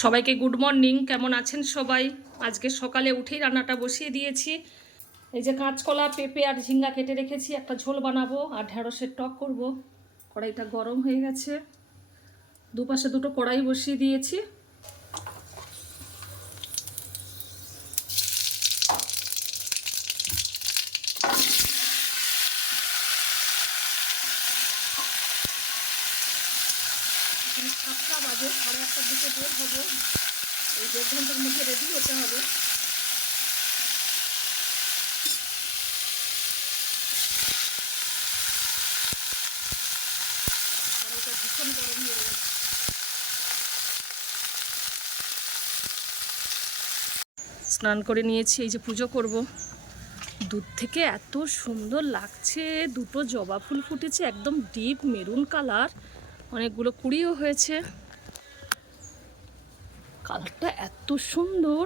সবাইকে good morning. কেমন আছেন সবাই? আজকে সকালে উঠেই রান্নাটা বসিয়ে দিয়েছি। এই যে কাঁচকলা, পেঁপে আর ঝিঙ্গা কেটে রেখেছি, একটা ঝোল বানাবো আর ঢেঁড়সের টক করব। কড়াইটা গরম হয়ে গেছে, দুপাশে দুটো কড়াই বসিয়ে দিয়েছি। এখানে 7টা বাজে, 1:30টার দিকে বের হবো। এই 1.5 ঘন্টার মধ্যে রেডি হতে হবে। কড়াইটা ভীষণ গরম হয়ে গেছে। স্নান করে নিয়েছি, এই যে পুজো করব। দূর থেকে এত সুন্দর লাগছে, দুটো জবা ফুল ফুটেছে, একদম ডিপ মেরুন কালার, অনেকগুলো কুড়িও হয়েছে। কালারটা এত সুন্দর,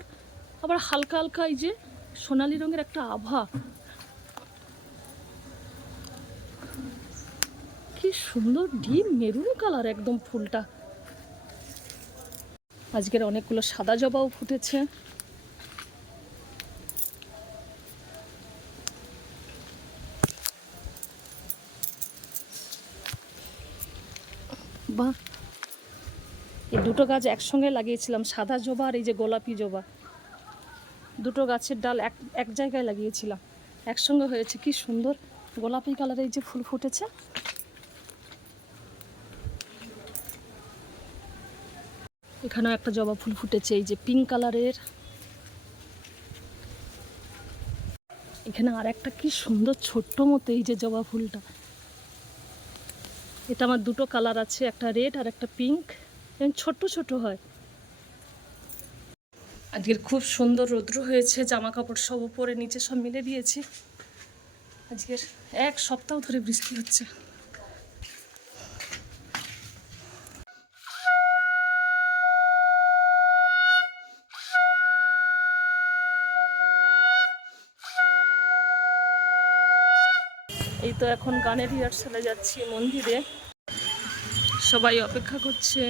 আবার হালকা হালকা এই যে সোনালি রঙের একটা আভা, কি সুন্দর ডিপ মেরুন কালার একদম ফুলটা। আজকের অনেকগুলো সাদা জবাও ফুটেছে। বাহ, এই দুটো গাছ একসঙ্গে লাগিয়েছিলাম, সাদা জবা আর এই যে গোলাপি জবা। দুটো গাছের ডাল এক জায়গায় লাগিয়েছিলাম, একসঙ্গে হয়েছে, কি সুন্দর গোলাপি কালারের এই যে ফুল ফুটেছে। এখানেও একটা জবা ফুল ফুটেছে, এই যে পিঙ্ক কালারের। এখানে আর একটা কি সুন্দর ছোট্ট মতো এই যে জবা ফুলটা। এটা আমার দুটো কালার আছে, একটা রেড আর একটা পিঙ্ক, ছোট্ট ছোট হয়। আজকের খুব সুন্দর রৌদ্র হয়েছে, জামা কাপড় সব উপরে নিচে সব মিলে দিয়েছি। আজকের 1 সপ্তাহ ধরে বৃষ্টি হচ্ছে। এই তো এখন গানের রিহার্সালে যাচ্ছি মন্দিরে, সবাই অপেক্ষা করছে।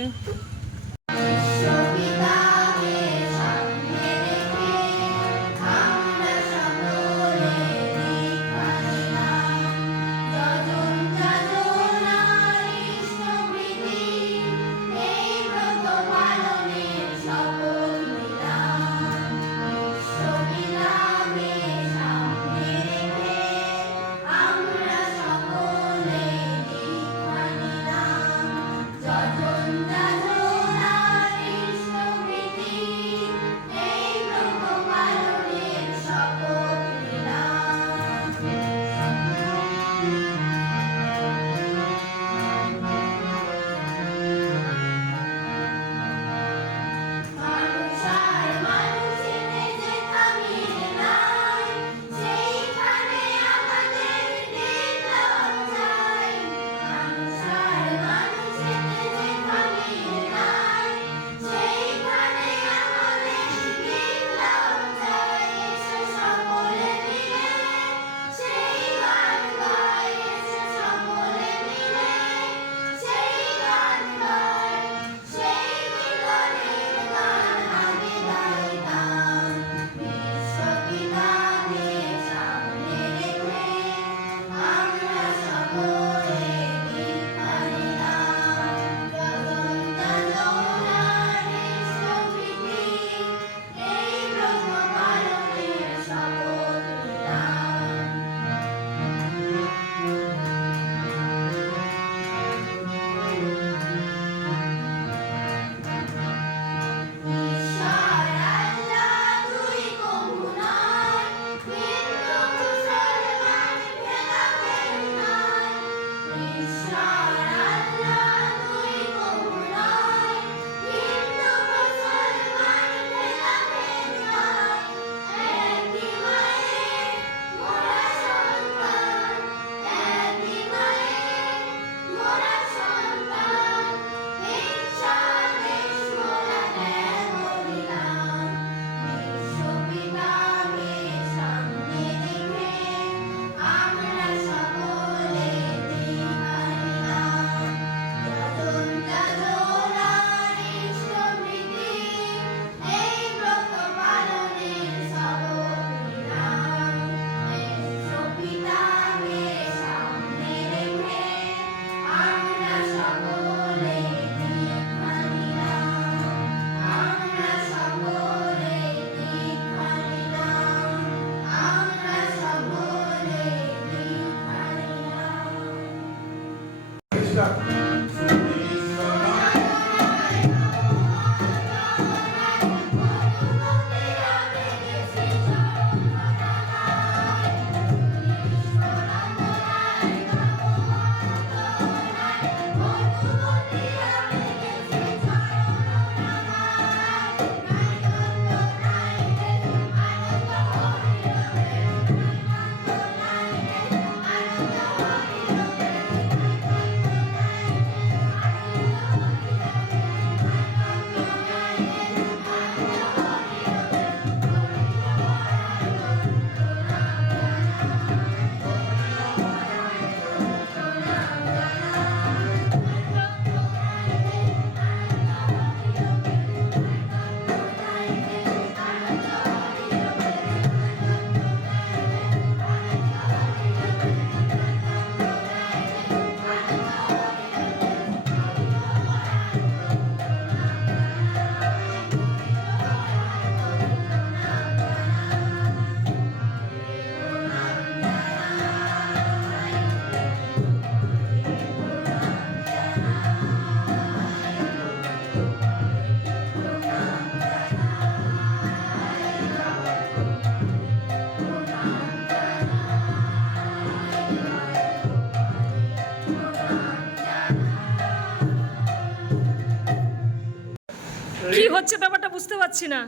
কি হচ্ছে ব্যাপারটা বুঝতে পারছি না।